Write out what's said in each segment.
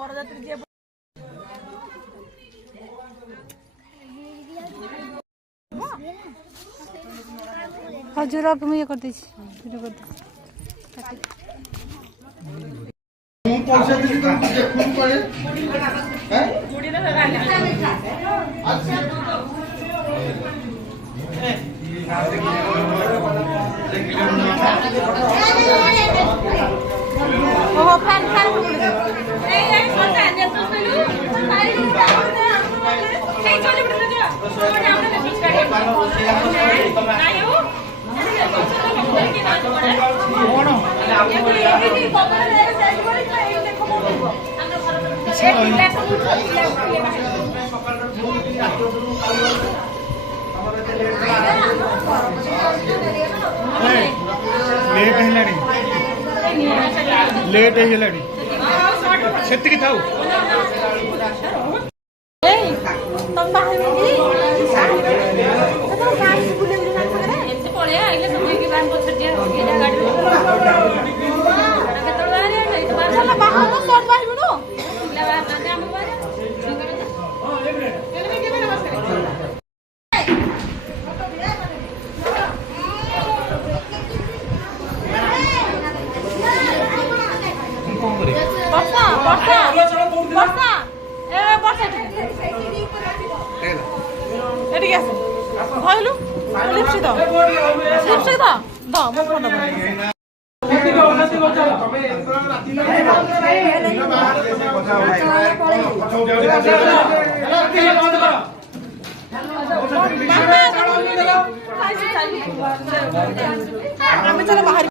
बरजात्री जे हजुर म यो गर्दैछु भिडियो गर्दैछु पैसा दिली तो देखुन पड़े हैं ओहो फैन ए सोचा जे तो पेलु सारी ए चले बिड़ जा सोने हमने बीच काटे आयो लेट है सेतिकी थाउ तुम बाहर में भी तो गाड़ी बुले बुले ना करे एते पळे आइले सब के बान को छटिया हो गया गाड़ी के तो बाहर नहीं तो बाहर चला बाहर तो शॉर्ट बाहर बिनो ले बाहर ना हम बाहर हां ले मिनट के मेरे बस करे वर्षा ए वर्षा एटी আছে ভাইলু লিপস্টিক দাও লিপস্টিক দাও দাও মো ফোন দাও তুমি রাতি দিন বাহার এসে কথা হয় আমি চলো বাহার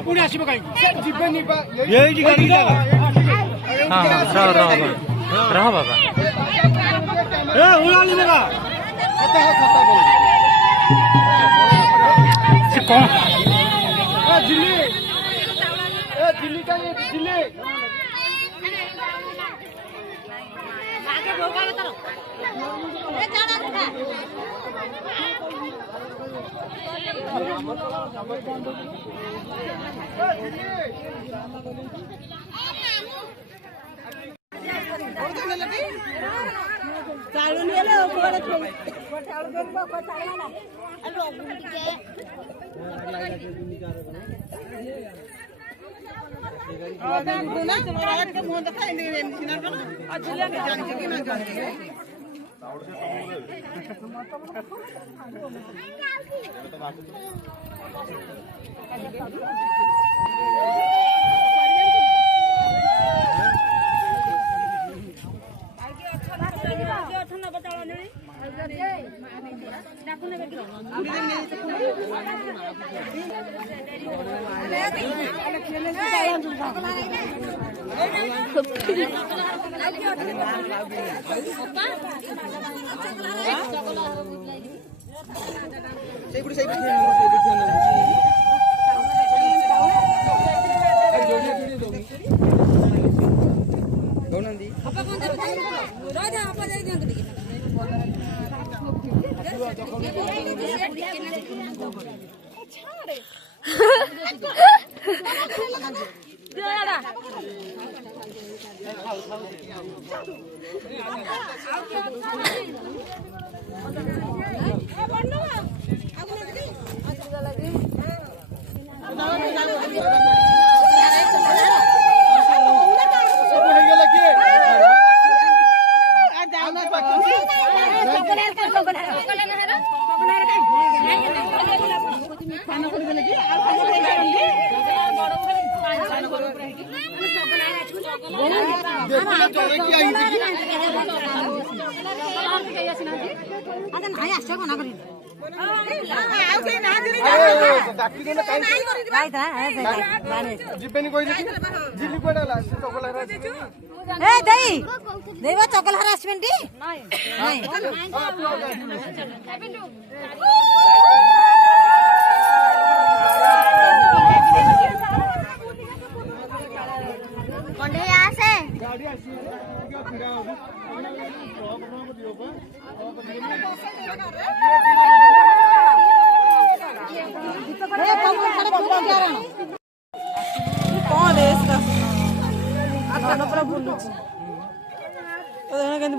पुणी आसब कहीं रह बाबा से कौन दिल्ली का ये दिल्ली चकल हरासमेंट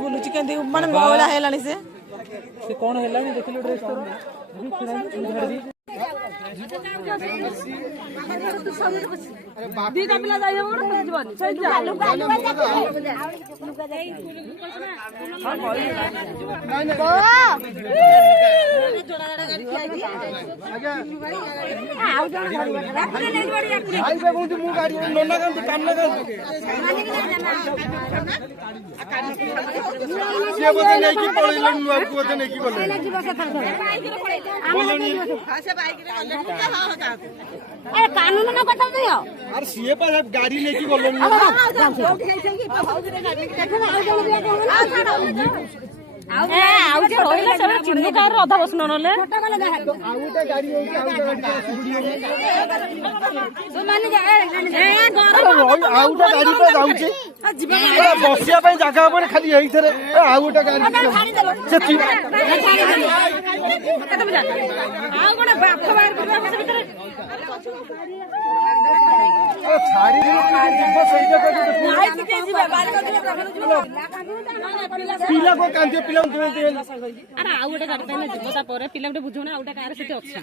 बुलुची के माने बहला हेलानी से कौन है देखिए ड्रेस दीदा पिला जाइए वो जीवन चल जा कानून न कटा दियो अरे सीए पर गाड़ी लेके गलो अधा बसन नले आउटा गाड़ी होई आउटा गाड़ी पे जाउची बसिया पे जगह पर खाली एही थरे आउटा गाड़ी से पिला को कांते पिला अरे आउ गोटे गाड़ी पे जीवता पर पिला गोटे बुझो ना आउटा कार सेते अछि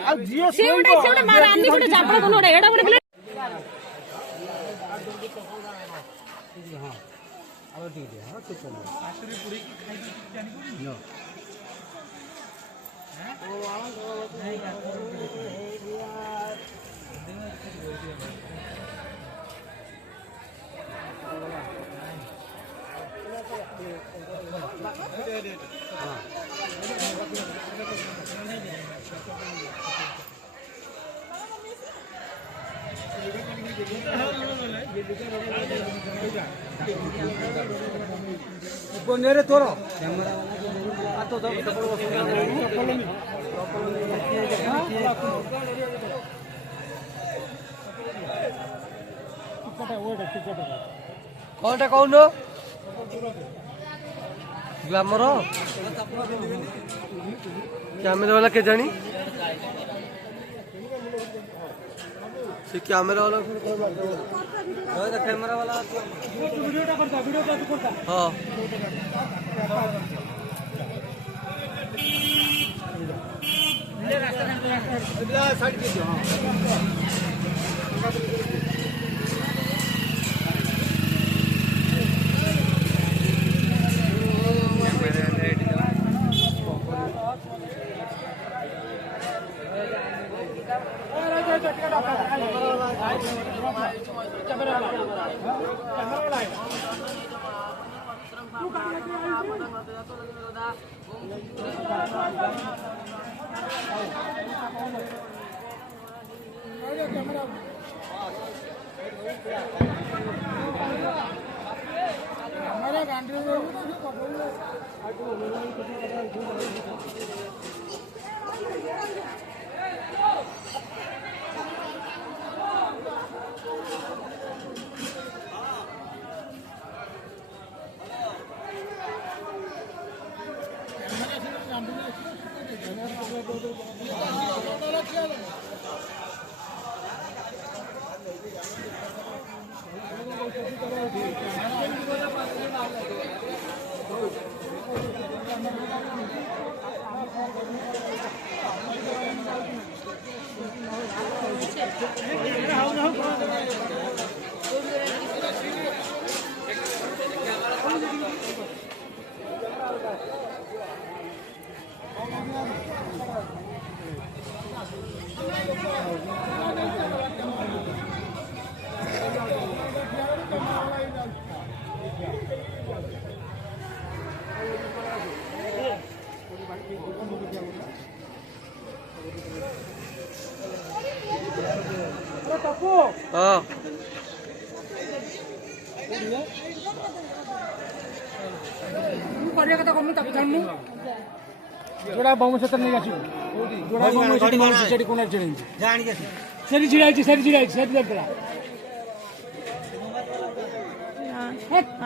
आ जियो से गोटे मारा अन्नी गोटे जापड़ कोन गोटे एडा गोटे हां अब ठीक है हां ठीक है आसुरी पूरी खाई नो रे तोर कौनटा कौन ग्लामर कैमेरा वाला के जानी से कैमेरा वाला कैमेरा वाला हाँ हाँ जोड़ा बम क्षेत्र नहीं आसी जोड़ा बम सेठी कोन चढ़ी जानी सेठी छिड़ाई सेठी देखला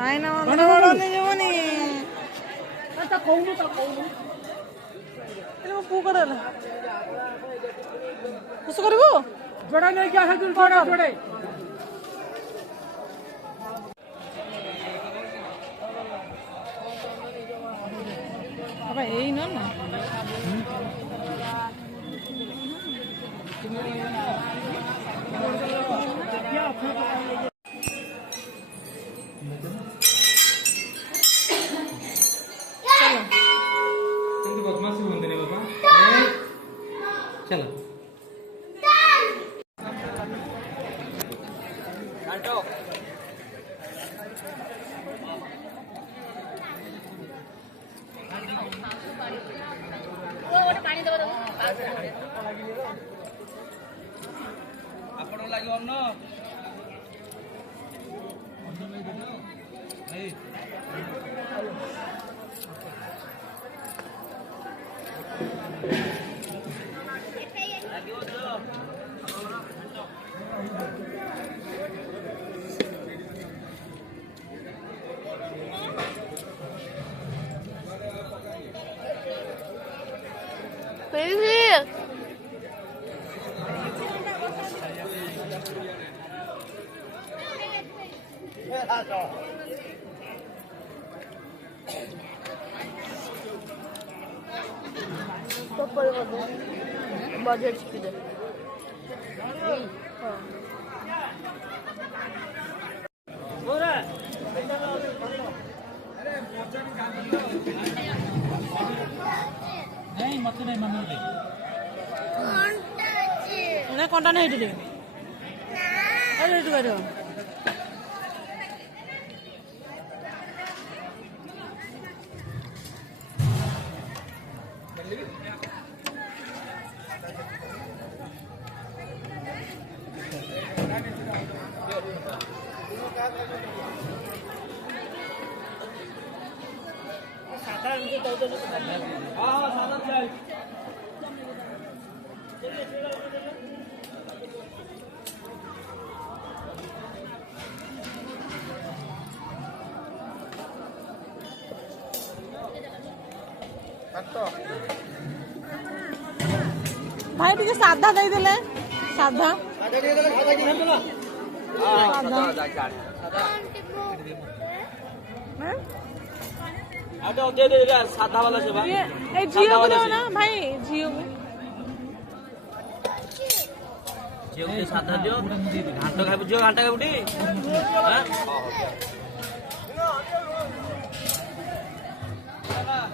ఆయన నిజమని ପୁ କର କିସ କରିବୁ जोड़ा नहीं क्या है जोड़ा जोड़े ବାବା ଏଇ ନା बदमाशी होते नहीं बाबा चलो ଆପଣ ଲାଗି ଅନ୍ନ बजेट स्पीड नहीं मत नहीं मम्मी दे ଏଇଟା କଣ୍ଟା ନାହିଁ ଏଇଠି ଏଇଠି କରିବ भाई टिके साधा दे देले साधा साधा वाला सेवा ए जियो को दो ना भाई जियो को झील के साधा दियो घांटा खाइबु झील घांटा खाइबुटी हां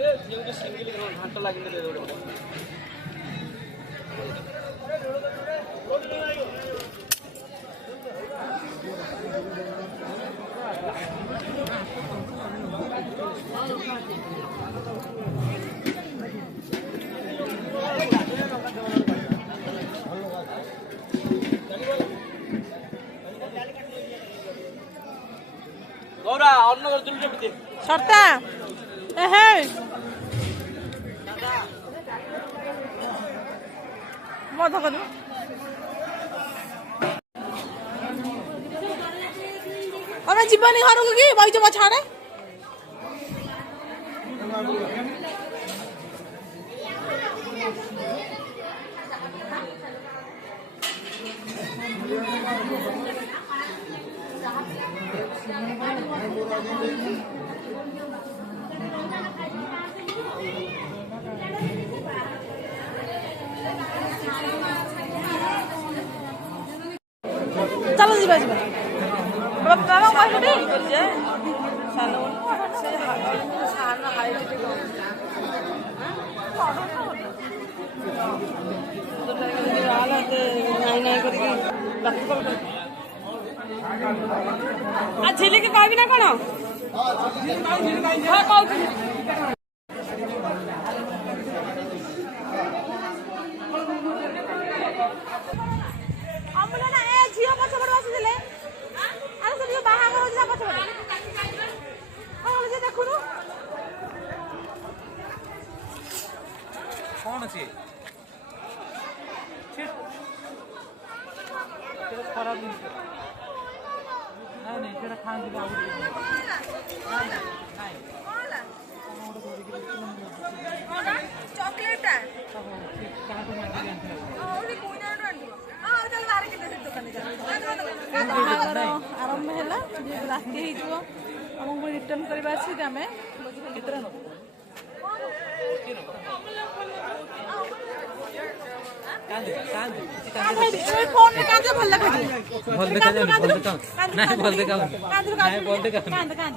ए झील के सिंगल घांटा लागिले दे दो गौरा अन्न कर दुलटे बिते सरता ए हे मत करू अरे जीवनी घर को की भाई जो छाड़े चलो जीवा जीवा बाबा कह दे जे सालो से साना हाइट के तो लगे वाला के नहीं नहीं करके लक्ष्य कर आ झिली के कहबी ना कोन हां कहू हमला ना ए झियो पछ पड़ बसी दिले अरे से जो बाहा हो जा पछ पड़ हम जे देखुनु कौन अछि खराब नहीं नहीं तेरा खान दिला चॉकलेट है आरंभ है राति हो रिटर्न करवा आम फोन में कांदे भल लगे भल देखा जाए भल देखा नहीं भल देखा नहीं भल देखा कांद कांद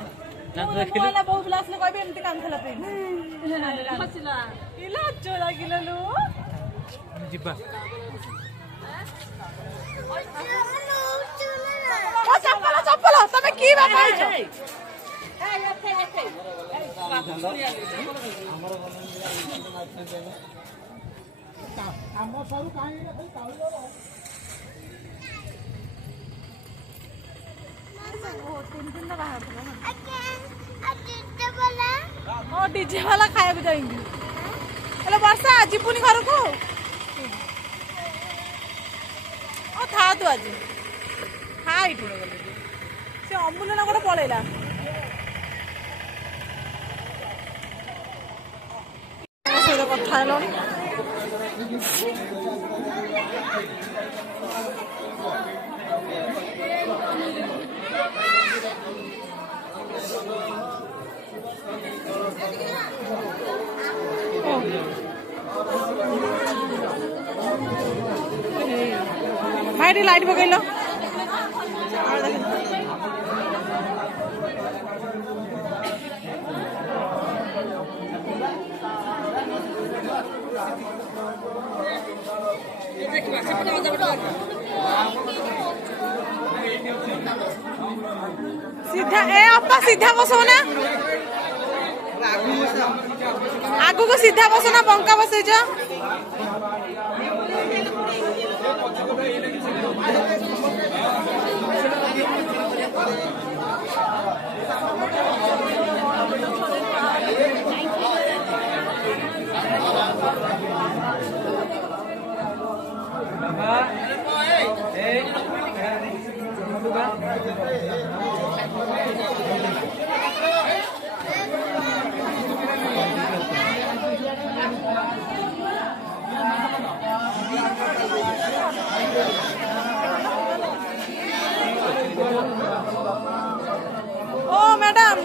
ना बोला बहुत लास्ट ले कहबे एमती कांद खला पे मचला किलो चोरा किलो लो जिब्बा ओ चप्पल चप्पल तमे की बा कहै छ हमर सरू काहे खाली काउलो तीन बाहर डीजे वाला खाया जाएंगे हेलो वर्षा जीपुनी घर को था तू आज खाई से अमूल्य ना गोटे पलैला कथा हेलो भाई लाइट पकड़ सीधा ए अपा सीधा बसो ना आगु को सीधा बसना बंका बसैच ओ मैडम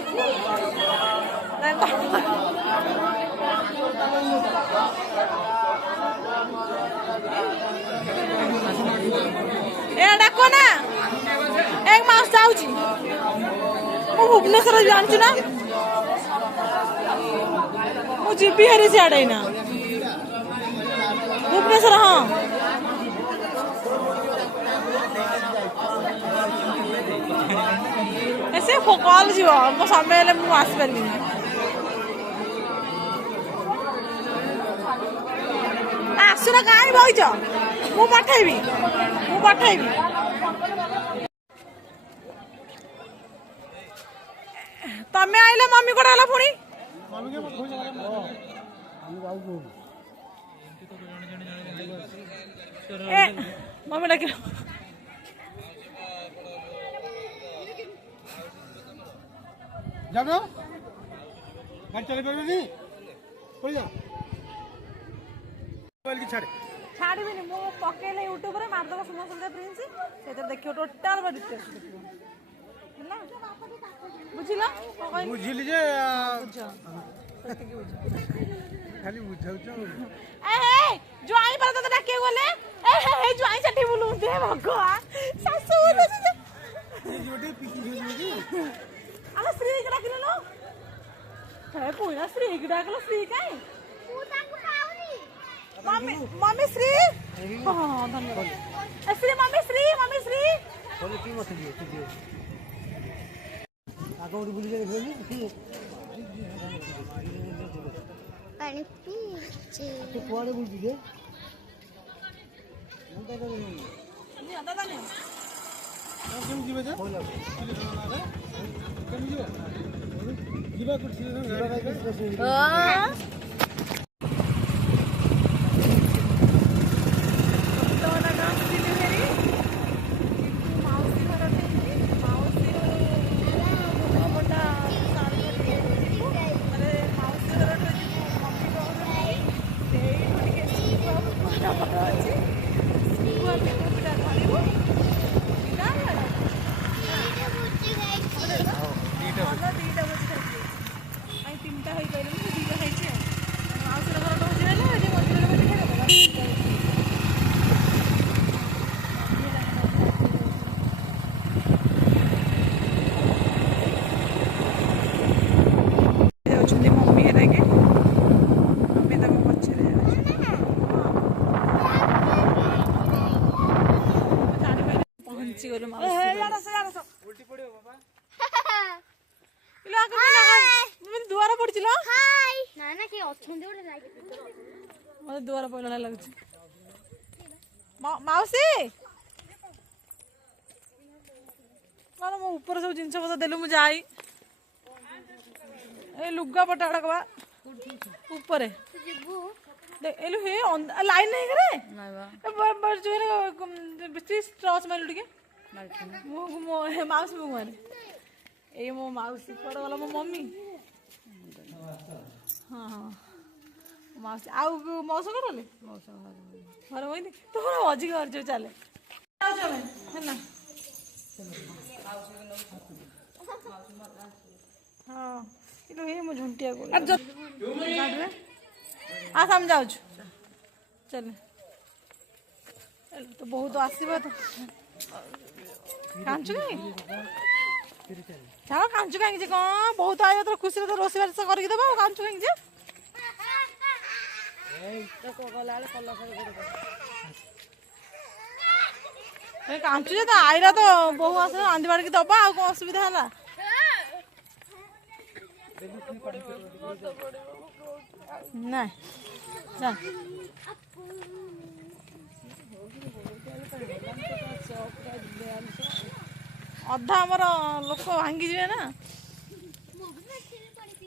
ए डाको ना एक मास जाऊची मु भुवनेश्वर जानछु ना मु जीपी हरी सियाडे ना भुवनेश्वर हां ऐसे कॉल जीव मो समय मु आस पारि आसुना कहीं बहीच मु पठेबी तमें आइले मम्मी को डाला पुणी मम्मी डाक जानो गाड़ी चले पारे पड़ जा मोबाइल की छाड़े छाड़बी मु पकेले यूट्यूब रे मारदब सुना सुंदर प्रिंस से देखियो टोटल बा डिटेल्स देखियो ହେଲା ବୁଝିଲ बुझिली जे खाली बुझाउछ ए हे ज्वाई पर तो डाके गले ए हे ज्वाई छठी बुलु दे भगवान सासू तो ये जोटे पिकी जोटी आला श्री के डाकिलो लो हे कोइना श्री के डाकलो श्री काई तू ताकू खाउनी मम्मी श्री हां धन्यवाद श्री मम्मी श्री बोले की मत दियो तू दियो आगो बुली जाई बोली पानी पीछे तू कुआड़े बुली दे नि दादा ने केम जीवे जा केम जीवे जीवा कुछ हां दुआर पड़ी मत दुआर पड़ा लगुच मौसी मो ऊपर सब जिन पता देलु मुझे आई ए लुगा पटा डकवा ऊपर एलु हे लाइन नहीं करे जो टॉर्च मारू टिके माउस मुँह मारे ए मो माउसी पड़ गला मो मम्मी हाँ हाँ माउसी आउ मौसा करले घर वही तो अजी घर जो चले है ना हाँ इलो हे मो झुंटिया को आ समझाऊ चल तो बहुत आसब तो कांचु कहीं चलो कांचु कहीं कौन बहुत आयो तो खुशी तो रोषे बास करके देव कांचु कहीं कांचु जे तो आईला तो बहु आस रांधि बाड़ी दबा आ कौन असुविधा है ନା ଯା ଅଧା ଆମର ଲୋକ ଭାଙ୍ଗିଯିବେ ନା